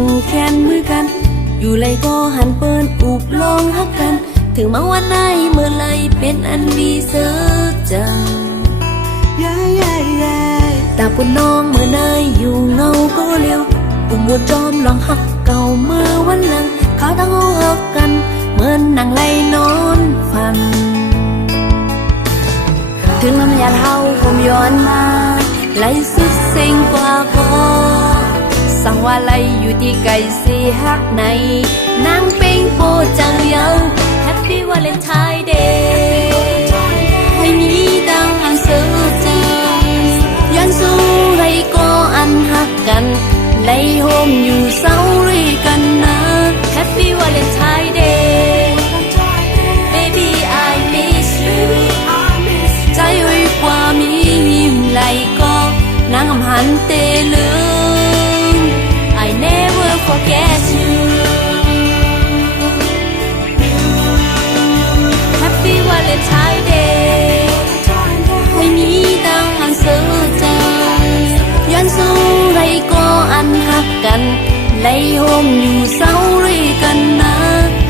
จุงแขนมือกันอยู่เลยก็หันเปิ้นอุบลองฮักกันถึงมาวันไหนเมื่อไรเป็นอันวีเสือจังตาปุ่นน้องเมื่อไหนอยู่เงาก็เลี้ยวปุ่มบัวจอมลองฮักเก่าเมื่อวันหลังเขาตั้งเอาฮักกันเหมือนนางไล่นอนฝันถึงน้ำยาเท้าผมย้อนมาไล่สุดเซ็งกว่าก็สั่งว่าไล่อยู่ที่ไก่สีฮักในนางเป็งโปจังเยา Happy Valentine Day ให้มีดังอันสื่อจังย้อนสู้ไรก็อันฮักกันไล่โฮมอยู่เศร้ารีกันนะ Happy Valentine Day Baby I miss you ใจไว้กว่ามียิ้มไหลก็นางหันเตลืม I never forget you Happy Valentine Day ให้มีดังอันสื่อจังย้อนสู้ไรก็อันฮักกันไล่โฮมอยู่เศร้ารีกันนะ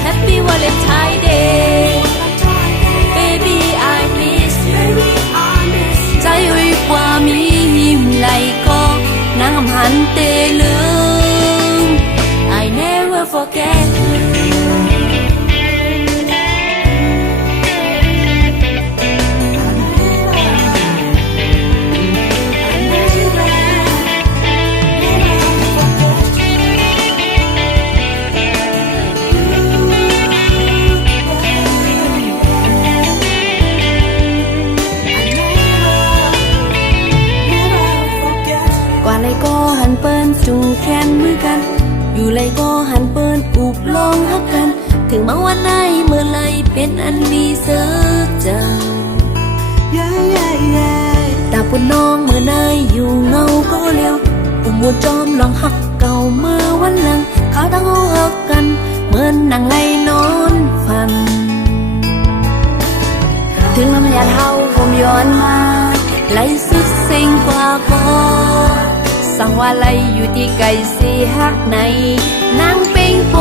Happy Valentine Day Baby I miss you ใจไว้กว่ามียิ้มไหลก็นางหันเตลืม I never forget youเลยก็หันเปิ้นจุงแขนมือกันอยู่เลยก็หันเปิ้นอุบลองฮักกันถึงมาวันไหนเมื่อไรเป็นอันวีเสือจังตาปุ่นน้องเมื่อไหนอยู่เงาก็เลี้ยวปุ่มบัวจอมลองฮักเก่าเมื่อวันหลังเขาตั้งเอาฮักกันเหมือนนางไล่นอนฝันถึงน้ำยาเท้าผมย้อนมาไล่สุดเซ็งกว่าก็สั่งว่าไล่อยู่ที่ไก่สีฮักในนางเป็งโป